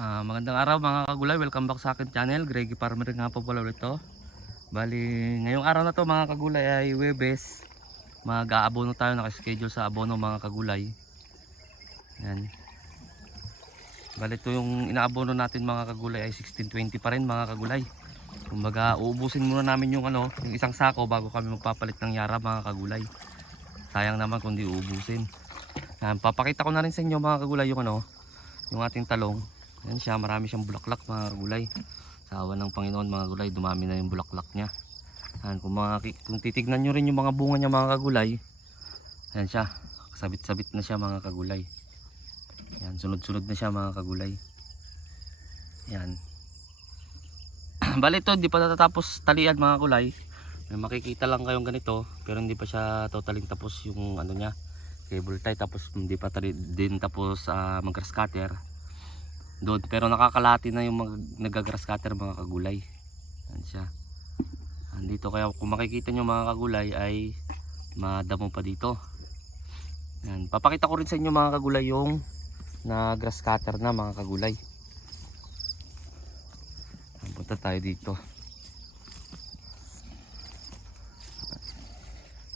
Magandang araw mga kagulay, welcome back sa akin channel. Greggy Farmer nga po pala ulit to. Bali, ngayong araw na to mga kagulay ay Webes. Mag-aabono tayo, naka-schedule sa abono mga kagulay. Yan. Bali, ito yung inaabono natin mga kagulay ay 1620 pa rin mga kagulay. Kumbaga, uubusin muna namin yung yung isang sako bago kami magpapalit ng yara mga kagulay. Sayang naman kung di uubusin. Yan, papakita ko na rin sa inyo mga kagulay yung yung ating talong. Yan siya, marami siyang bulaklak mga gulay. Sa awa ng Panginoon mga gulay, dumami na yung bulaklak niya. Yan, kung titignan nyo rin yung mga bunga niya mga kagulay, yan siya, sabit-sabit na siya mga kagulay. Yan, sunod-sunod na siya mga kagulay. Yan. Bali ito, hindi pa natatapos talian mga gulay. May makikita lang kayong ganito, pero hindi pa siya totaling tapos yung niya, cable tie, tapos hindi pa din tapos mag-grass cutter doon, pero nakakalati na yung nagagrass cutter mga kagulay. Yan siya. Andito, kaya kung makikita nyo mga kagulay ay madamo pa dito. Yan. Papakita ko rin sa inyo mga kagulay yung na grass cutter na mga kagulay. Punta tayo dito.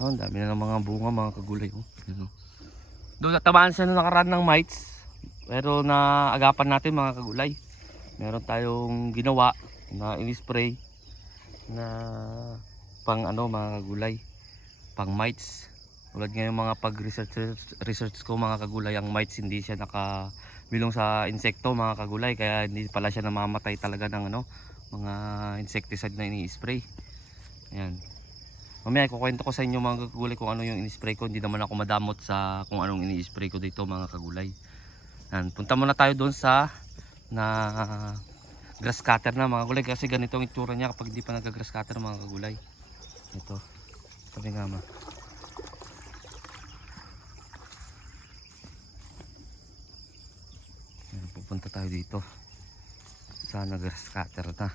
Ang dami na ng mga bunga mga kagulay. Doon natamaan siya nung nakaraan ng mites, pero naagapan natin mga kagulay. Meron tayong ginawa na in-spray na pang mga kagulay, pang mites. Tulad ngayon mga pag-research ko mga kagulay, ang mites hindi siya nakabilong sa insekto mga kagulay, kaya hindi pala siya namamatay talaga ng mga insecticide na ini-spray. Ayan. Mamaya kukwento ko sa inyo mga kagulay kung ano yung in-spray ko. Hindi naman ako madamot sa kung anong ini-spray ko dito mga kagulay. Yan, punta muna tayo doon sa grass cutter na mga kagulay, kasi ganito ang itsura niya kapag hindi pa nag-grass cutter mga kagulay. Ito, sabi nga ma. Yan, pupunta tayo dito sa grass cutter na.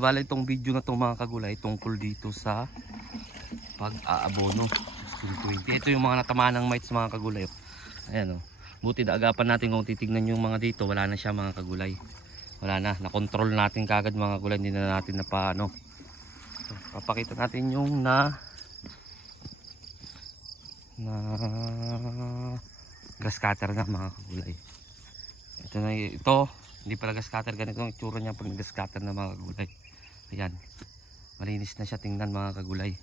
Bali itong video na itong mga kagulay tungkol dito sa pag-aabono 1620. Ito yung mga natamaan ng mites mga kagulay. Ayan buti naagapan natin. Kung titignan yung mga dito, wala na siya mga kagulay. Wala na, nakontrol natin kagad mga kagulay. Hindi na natin na paano. So, papakita natin yung grass cutter na mga kagulay. Ito hindi pala grass cutter, ganito ang itsura niya pag grass cutter na mga kagulay. Ayan, malinis na siya tingnan mga kagulay.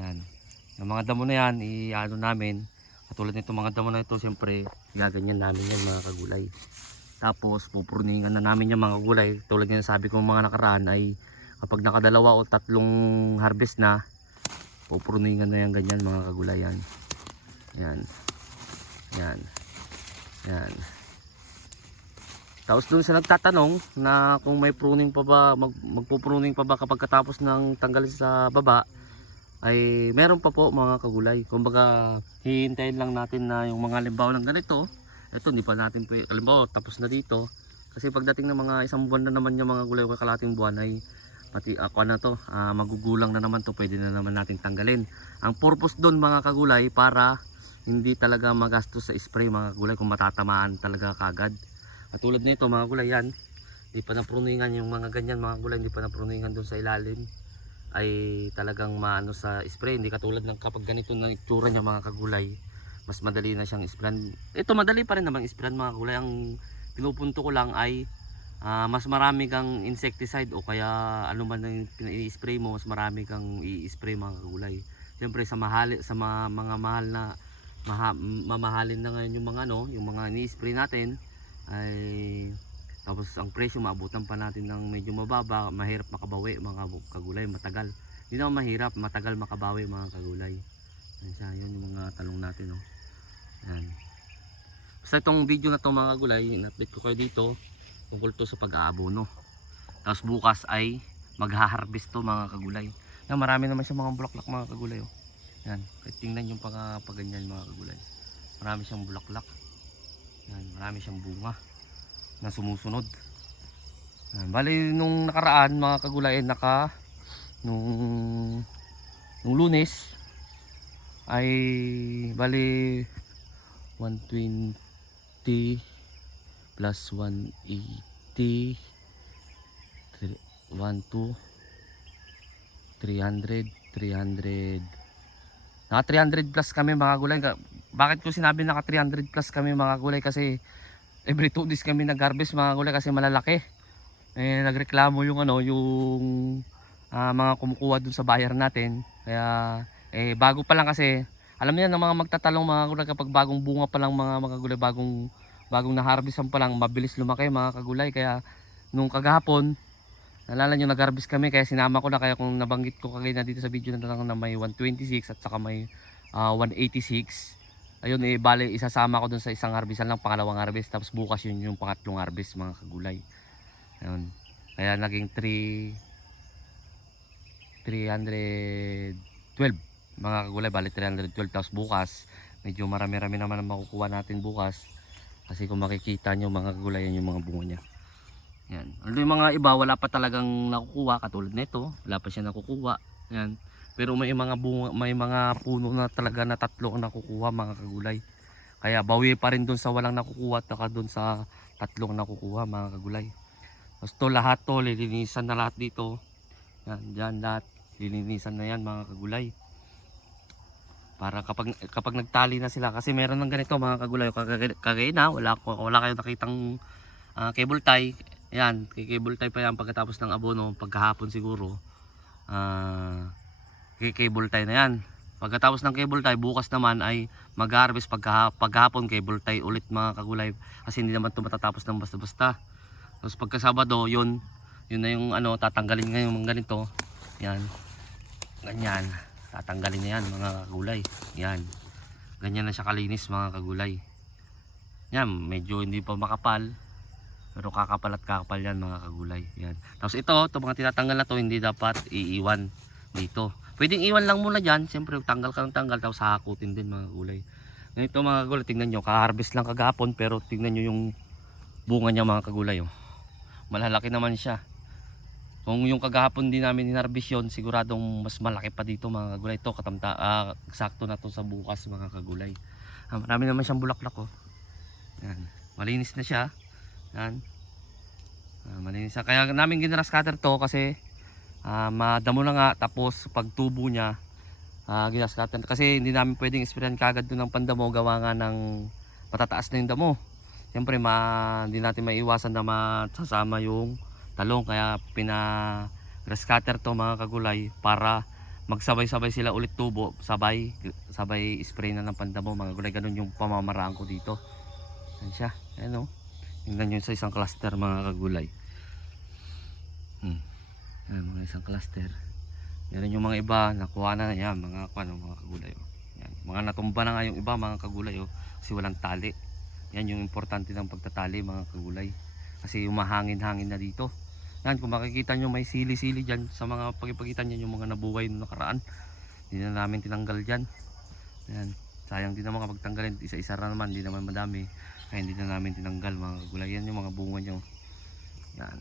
Yan, yung mga damo na yan i-ano namin. Katulad nito mga damo na ito, siyempre gaganyan namin yan mga kagulay. Tapos pupurningan na namin yung mga kagulay. Tulad yung sabi ko mga nakaraan ay kapag nakadalawa o tatlong harvest na, pupurningan na yan ganyan mga kagulay. Yan. Yan. Yan. Yan. Tapos dun sa nagtatanong na kung may pruning pa ba, magpupruning pa ba kapag katapos ng tanggalin sa baba, ay meron pa po mga kagulay. Kumbaga hihintayin lang natin na yung mga limbaw ng ganito. Ito hindi pa natin halimbawa tapos na dito, kasi pagdating ng mga isang buwan na naman yung mga gulay o kalating buwan ay pati magugulang na naman to, pwede na naman natin tanggalin. Ang purpose doon mga kagulay, para hindi talaga magastos sa spray mga kagulay kung matatamaan talaga kagad. Katulad nito mga gulay, yan hindi pa napruningan yung mga ganyan mga gulay, hindi pa napruningan doon sa ilalim, ay talagang maano sa spray. Hindi katulad ng kapag ganito na itsura niya mga kagulay, mas madali na siyang sprayan. Ito madali pa rin naman sprayan mga kagulay. Ang pinupunto ko lang ay mas marami kang insecticide o kaya ano man ang i-spray mo, mas marami kang i-spray mga kagulay. Siyempre sa mga mahal na mamahalin na ngayon yung mga yung mga ni-spray natin, ay tapos ang presyo maabutan pa natin ng medyo mababa, mahirap makabawi mga kagulay, matagal. Hindi naman mahirap, matagal makabawi mga kagulay. Yun yung mga talong natin Yan. Basta itong video na to mga kagulay, in-update ko kayo dito tungkol to sa pag-aabono. Tapos bukas ay magha-harvest to mga kagulay. Yan, marami naman siya mga bulaklak mga kagulay Yan, kahit tingnan yung pag-ganyan mga kagulay. Marami siyang bulaklak. Yan, marami siyang bunga na sumusunod. Bali nung nakaraan mga kagulay, nung Lunes ay bali 120 plus 180, 1, 2, 300, 300. Naka 300 plus kami mga gulay. Bakit ko sinabi naka 300 plus kami mga gulay? Kasi every 2 days kami nag-harvest mga gulay kasi malalaki. Nagreklamo yung mga kumukuha dun sa buyer natin. Kaya bago pa lang kasi alam niyo ng mga magtatalong mga gulay, kapag bagong bunga pa lang mga gulay, bagong na-harvestan pa lang, mabilis lumaki mga kagulay. Kaya nung kagahapon, nalala nyo nag-harvest kami, kaya sinama ko na. Kaya kung nabanggit ko kagaya na dito sa video na may 126 at saka may 186, ayun bale isasama ko dun sa isang harvestan lang, pangalawang harvest, tapos bukas yun yung pangatlong harvest mga kagulay. Ayun. Kaya naging 312 mga kagulay, bali 312. Tapos bukas medyo marami-rami naman ang makukuha natin bukas, kasi kung makikita nyo mga kagulay, yan yung mga bunga nya. Yan. Although yung mga iba wala pa talagang nakukuha, katulad nito wala pa siya nakukuha. Yan. Pero may mga bunga, may mga puno na talaga na 3 ang nakukuha mga kagulay. Kaya bawi pa rin dun sa walang nakukuha at saka dun sa 3 nakukuha mga kagulay. Tapos to lahat to lilinisan na lahat dito. Yan, dyan lahat lilinisan na yan mga kagulay. Para kapag nagtali na sila, kasi meron ng ganito mga kagulay, kagaya na wala kayo nakitang cable tie. Yan, cable tie pa yan pagkatapos ng abono, pagkahapon siguro. Cable tie na yan. Pagkatapos ng cable tie, bukas naman ay mag-harvest, paghapon cable tie ulit mga kagulay, kasi hindi naman ito matatapos ng basta-basta. Tapos pagka Sabado, yun na yung tatanggalin ngayon mga ganito. Yan, ganyan, tatanggalin na yan mga kagulay. Yan, ganyan na siya kalinis mga kagulay. Yan, medyo hindi pa makapal, pero kakapal at kakapal yan mga kagulay. Yan. Tapos ito mga tinatanggal na to, hindi dapat iiwan dito. Pwedeng iwan lang muna dyan, siyempre tanggal ka ng tanggal, tapos hakutin din mga kagulay. Ganito mga kagulay, tingnan nyo, ka-harvest lang kagapon, pero tingnan nyo yung bunga niya mga kagulay. Oh. Malalaki naman siya. Kung yung kagahapon din namin hinarvest yun, siguradong mas malaki pa dito mga kagulay. Ito sakto na to sa bukas mga kagulay. Marami naman siyang bulaklak. Oh. Yan. Malinis na siya. Yan. Malinis na. Kaya namin ginras cutter to kasi madamo na nga. Tapos pagtubo niya, ginras cutter. Kasi hindi namin pwedeng isprayan kagad doon ng pandamo, gawa nga ng matataas na yung damo. Siyempre hindi natin maiwasan na masasama yung talong, kaya grass cutter to mga kagulay, para magsabay-sabay sila ulit tubo, sabay spray na ng pandamo mga kagulay. Ganun yung pamamaraan ko dito. Yan siya, ayan o. Tingnan nyo sa isang cluster mga kagulay. Yan, mga isang cluster. Yan yung mga iba nakuha na yan mga kagulay. Yan, mga natumba na nga yung iba mga kagulay kasi walang tali. Yan yung importante ng pagtatali mga kagulay, kasi umahangin-hangin na dito. Yan, kung makikita nyo may sili-sili dyan sa mga pagkipagita nyo, yung mga nabuhay nung nakaraan, hindi na namin tinanggal dyan. Yan, sayang din naman kapag tanggalin, isa-isa na naman, hindi naman madami, kaya hindi na namin tinanggal mga kagulay. Yan yung mga bunga nyo. Yan,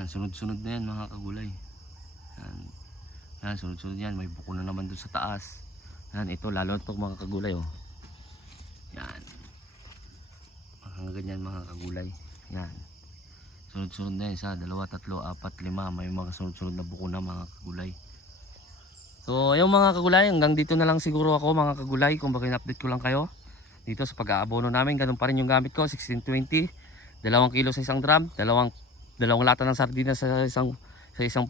yan, sunod-sunod na yan mga kagulay. Yan, sunod-sunod yan, may buko na naman dun sa taas. Yan, ito lalo ito mga kagulay. Yan, hanggang ganyan mga kagulay. Yan, sunod-sunod na yan, 1, 2, 3, 4, 5, may mga sunod-sunod na buko na mga kagulay. So ayun mga kagulay, hanggang dito na lang siguro ako mga kagulay. Kung bakit update ko lang kayo dito sa pag-aabono namin. Ganun pa rin yung gamit ko, 1620, 2 kilo sa isang drum, dalawang lata ng sardinas sa isang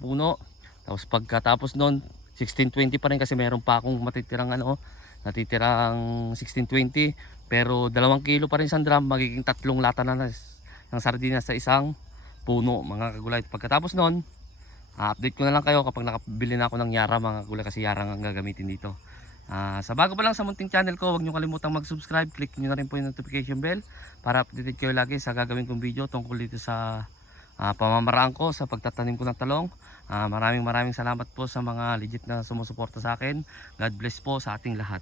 puno. Tapos pagkatapos nun 1620 pa rin, kasi meron pa akong natitirang 1620, pero 2 kilo pa rin sa drum, magiging 3 lata na ng sardinas sa isang puno mga kagulay. Pagkatapos nun, update ko na lang kayo kapag nakabili na ako ng Yara mga kagulay, kasi Yara ang gagamitin dito. Sa bago pa lang sa munting channel ko, huwag nyo kalimutang mag-subscribe, click nyo na rin po yung notification bell para updated kayo lagi sa gagawin kong video tungkol dito sa pamamaraan ko sa pagtatanim ko ng talong. Maraming salamat po sa mga legit na sumusuporta sa akin. God bless po sa ating lahat.